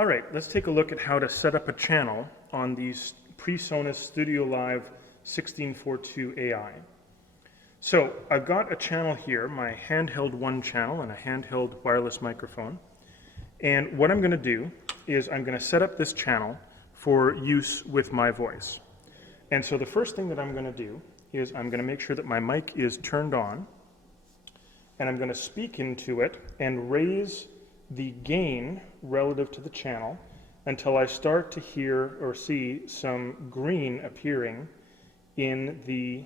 All right, let's take a look at how to set up a channel on the Presonus Studiolive 1642 AI. So I've got a channel here, my handheld one channel and a handheld wireless microphone. And what I'm going to do is I'm going to set up this channel for use with my voice. And so the first thing that I'm going to do is I'm going to make sure that my mic is turned on, and I'm going to speak into it and raise the gain relative to the channel until I start to hear or see some green appearing in the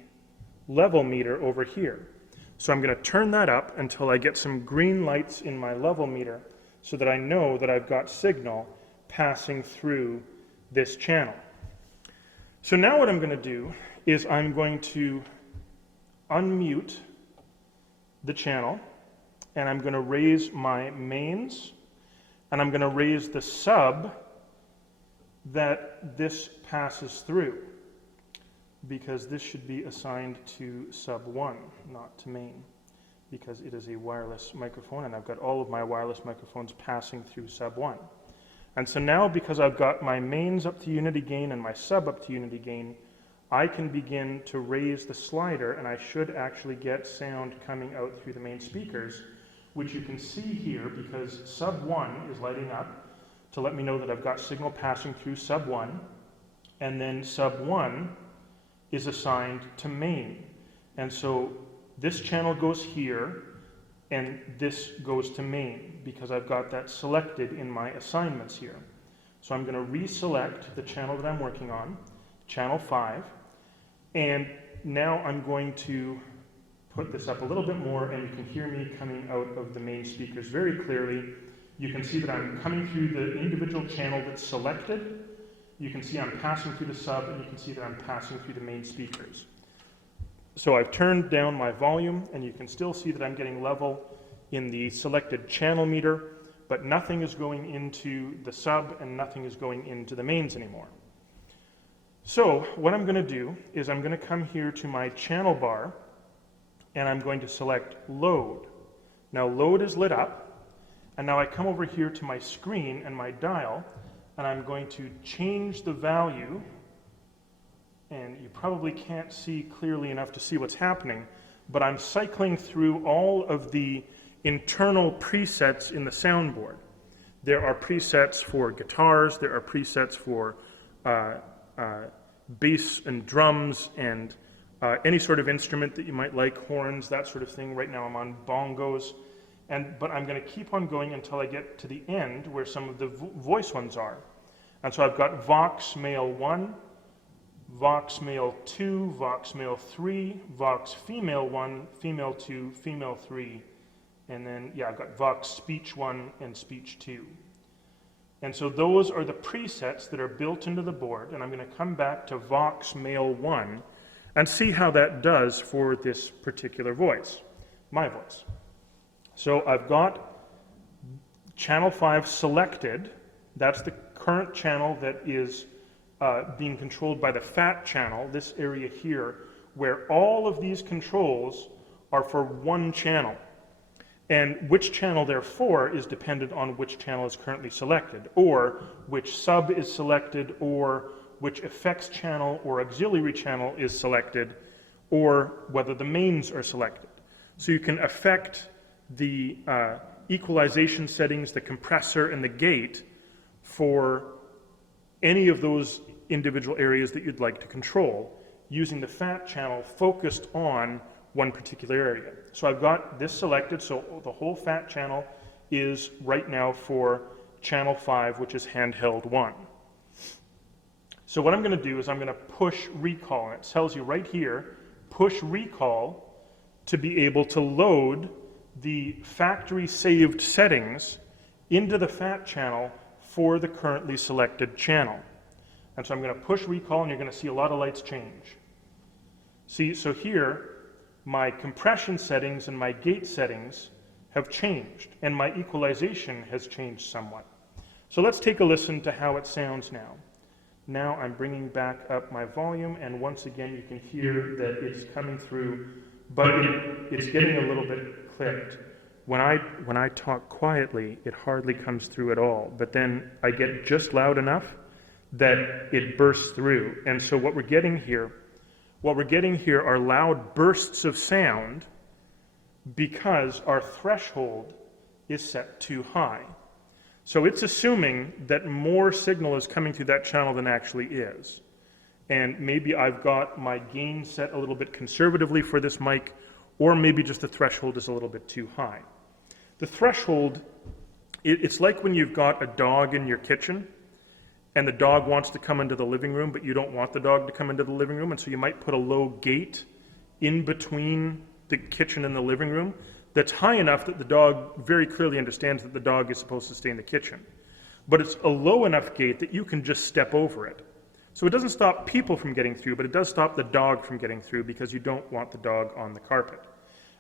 level meter over here. So I'm going to turn that up until I get some green lights in my level meter so that I know that I've got signal passing through this channel. So now what I'm going to do is I'm going to unmute the channel, and I'm going to raise my mains, and I'm going to raise the sub that this passes through, because this should be assigned to sub 1, not to main, because it is a wireless microphone, and I've got all of my wireless microphones passing through sub 1. And so now, because I've got my mains up to unity gain and my sub up to unity gain, I can begin to raise the slider, and I should actually get sound coming out through the main speakers, which you can see here because sub 1 is lighting up to let me know that I've got signal passing through sub 1, and then sub 1 is assigned to main. And so this channel goes here, and this goes to main because I've got that selected in my assignments here. So I'm going to reselect the channel that I'm working on, channel 5, and now I'm going to put this up a little bit more, and you can hear me coming out of the main speakers very clearly. You can see that I'm coming through the individual channel that's selected. You can see I'm passing through the sub, and you can see that I'm passing through the main speakers. So I've turned down my volume, and you can still see that I'm getting level in the selected channel meter, but nothing is going into the sub and nothing is going into the mains anymore. So what I'm going to do is I'm going to come here to my channel bar, and I'm going to select load. Now load is lit up, and now I come over here to my screen and my dial, and I'm going to change the value, and you probably can't see clearly enough to see what's happening, but I'm cycling through all of the internal presets in the soundboard. There are presets for guitars, there are presets for bass and drums and any sort of instrument that you might like, horns, that sort of thing. Right now I'm on bongos, but I'm going to keep on going until I get to the end where some of the voice ones are. And so I've got Vox Male 1, Vox Male 2, Vox Male 3, Vox Female 1, Female 2, Female 3, and then, yeah, I've got Vox Speech 1 and Speech 2. And so those are the presets that are built into the board, and I'm going to come back to Vox Male 1 and see how that does for this particular voice, my voice. So I've got channel 5 selected. That's the current channel that is being controlled by the fat channel, this area here, where all of these controls are for one channel. And which channel they're for is dependent on which channel is currently selected, or which sub is selected, or which effects channel or auxiliary channel is selected, or whether the mains are selected. So you can affect the equalization settings, the compressor, and the gate for any of those individual areas that you'd like to control using the fat channel focused on one particular area. So I've got this selected, so the whole fat channel is right now for channel 5, which is handheld 1. So what I'm going to do is I'm going to push recall, and it tells you right here, push recall to be able to load the factory saved settings into the fat channel for the currently selected channel. And so I'm going to push recall, and you're going to see a lot of lights change. See, so here, my compression settings and my gate settings have changed, and my equalization has changed somewhat. So let's take a listen to how it sounds now. Now I'm bringing back up my volume, and once again you can hear that it's coming through, but it's getting a little bit clipped. when I talk quietly, it hardly comes through at all. But then I get just loud enough that it bursts through. And so what we're getting here are loud bursts of sound because our threshold is set too high. So it's assuming that more signal is coming through that channel than actually is. And maybe I've got my gain set a little bit conservatively for this mic, or maybe just the threshold is a little bit too high. The threshold, it's like when you've got a dog in your kitchen and the dog wants to come into the living room, but you don't want the dog to come into the living room, and so you might put a low gate in between the kitchen and the living room that's high enough that the dog very clearly understands that the dog is supposed to stay in the kitchen. But it's a low enough gate that you can just step over it. So it doesn't stop people from getting through, but it does stop the dog from getting through because you don't want the dog on the carpet.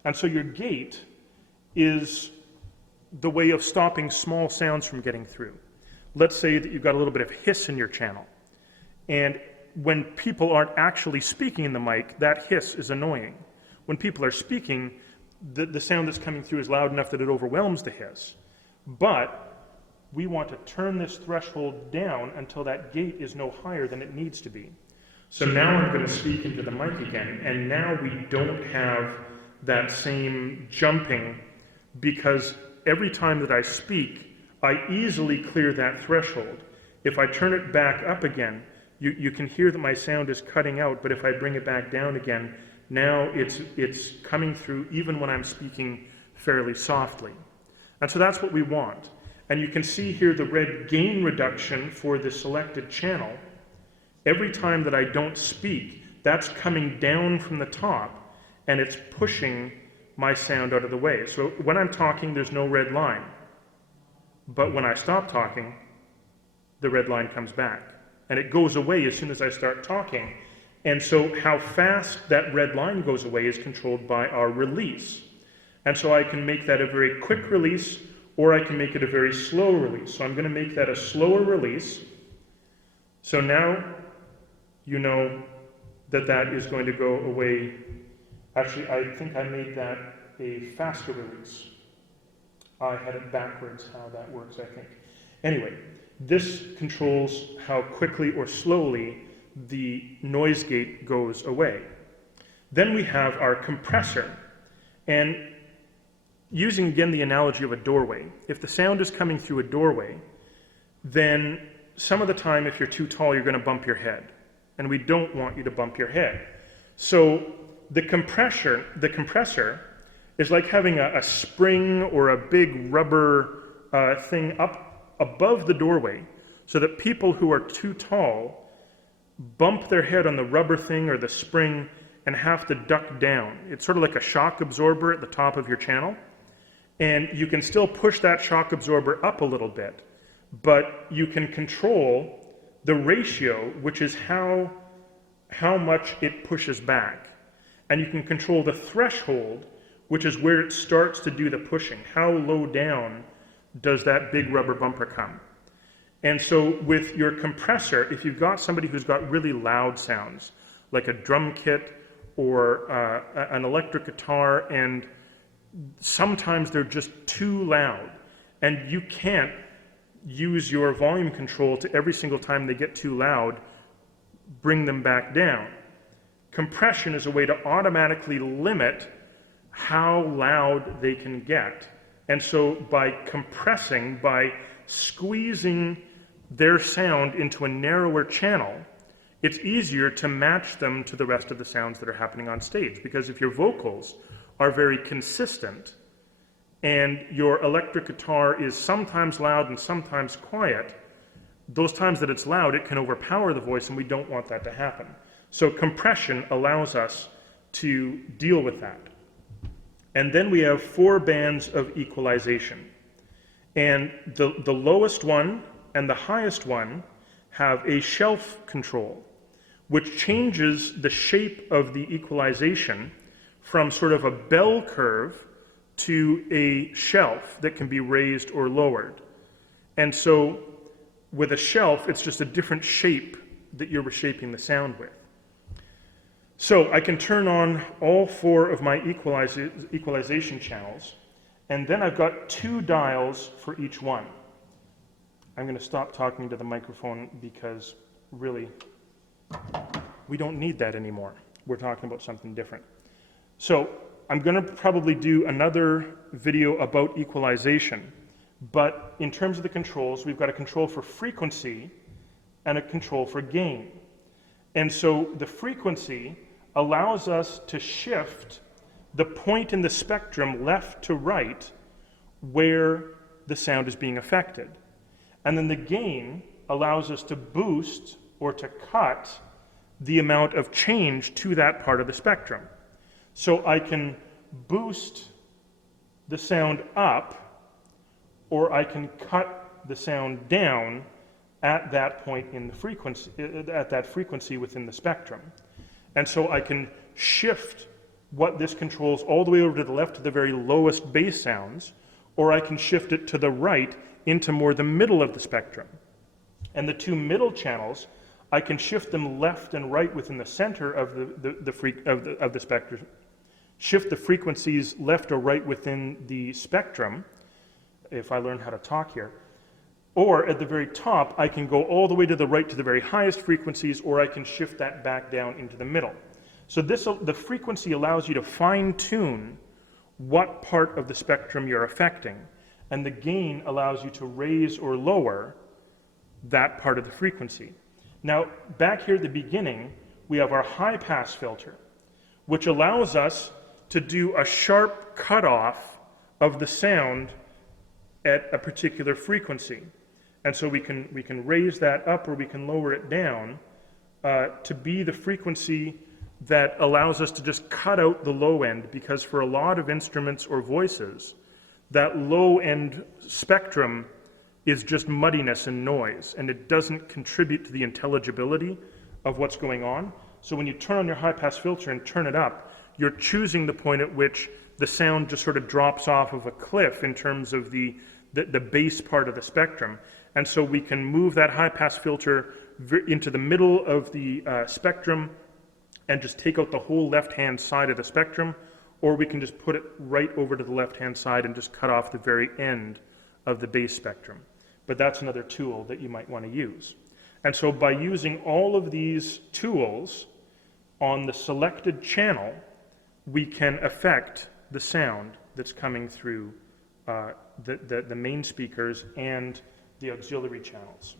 And so your gate is the way of stopping small sounds from getting through. Let's say that you've got a little bit of hiss in your channel. And when people aren't actually speaking in the mic, that hiss is annoying. When people are speaking, the sound that's coming through is loud enough that it overwhelms the hiss. But we want to turn this threshold down until that gate is no higher than it needs to be. So now I'm going to speak into the mic again, and now we don't have that same jumping, because every time that I speak, I easily clear that threshold. If I turn it back up again, you can hear that my sound is cutting out, but if I bring it back down again, now it's coming through even when I'm speaking fairly softly. And so that's what we want. And you can see here the red gain reduction for the selected channel. Every time that I don't speak, that's coming down from the top, and it's pushing my sound out of the way. So when I'm talking, there's no red line. But when I stop talking, the red line comes back. And it goes away as soon as I start talking. And so how fast that red line goes away is controlled by our release. And so I can make that a very quick release, or I can make it a very slow release. So I'm going to make that a slower release. So now you know that that is going to go away. Actually, I think I made that a faster release. I had it backwards how that works, I think. Anyway, this controls how quickly or slowly the noise gate goes away. Then we have our compressor. And using again the analogy of a doorway, if the sound is coming through a doorway, then some of the time if you're too tall, you're going to bump your head. And we don't want you to bump your head. So the compressor is like having a spring or a big rubber thing up above the doorway, so that people who are too tall bump their head on the rubber thing or the spring and have to duck down. It's sort of like a shock absorber at the top of your channel. And you can still push that shock absorber up a little bit, but you can control the ratio, which is how much it pushes back. And you can control the threshold, which is where it starts to do the pushing. How low down does that big rubber bumper come? And so with your compressor, if you've got somebody who's got really loud sounds, like a drum kit or an electric guitar, and sometimes they're just too loud, and you can't use your volume control to every single time they get too loud, bring them back down. Compression is a way to automatically limit how loud they can get. And so by compressing, by squeezing their sound into a narrower channel, it's easier to match them to the rest of the sounds that are happening on stage. Because if your vocals are very consistent and your electric guitar is sometimes loud and sometimes quiet, those times that it's loud, it can overpower the voice, and we don't want that to happen. So compression allows us to deal with that. And then we have 4 bands of equalization. And the lowest one and the highest one have a shelf control, which changes the shape of the equalization from sort of a bell curve to a shelf that can be raised or lowered. And so with a shelf, it's just a different shape that you're reshaping the sound with. So I can turn on all 4 of my equalization channels, And then I've got 2 dials for each one. I'm going to stop talking to the microphone because really we don't need that anymore. We're talking about something different. So I'm going to probably do another video about equalization, but in terms of the controls, we've got a control for frequency and a control for gain. And so the frequency allows us to shift the point in the spectrum left to right where the sound is being affected. And then the gain allows us to boost or to cut the amount of change to that part of the spectrum. So I can boost the sound up, or I can cut the sound down at that point in the frequency, at that frequency within the spectrum. And so I can shift what this controls all the way over to the left to the very lowest bass sounds, or I can shift it to the right into more the middle of the spectrum. And the 2 middle channels, I can shift them left and right within the center of the spectrum, shift the frequencies left or right within the spectrum, if I learn how to talk here. Or at the very top, I can go all the way to the right to the very highest frequencies, or I can shift that back down into the middle. So the frequency allows you to fine-tune what part of the spectrum you're affecting, and the gain allows you to raise or lower that part of the frequency. Now, back here at the beginning, we have our high-pass filter, which allows us to do a sharp cutoff of the sound at a particular frequency. And so we can raise that up or we can lower it down to be the frequency that allows us to just cut out the low end, because for a lot of instruments or voices, that low end spectrum is just muddiness and noise, and it doesn't contribute to the intelligibility of what's going on. So when you turn on your high pass filter and turn it up, you're choosing the point at which the sound just sort of drops off of a cliff in terms of the bass part of the spectrum. And so we can move that high pass filter into the middle of the spectrum and just take out the whole left-hand side of the spectrum, or we can just put it right over to the left-hand side and just cut off the very end of the bass spectrum. But that's another tool that you might want to use. And so by using all of these tools on the selected channel, we can affect the sound that's coming through the main speakers and the auxiliary channels.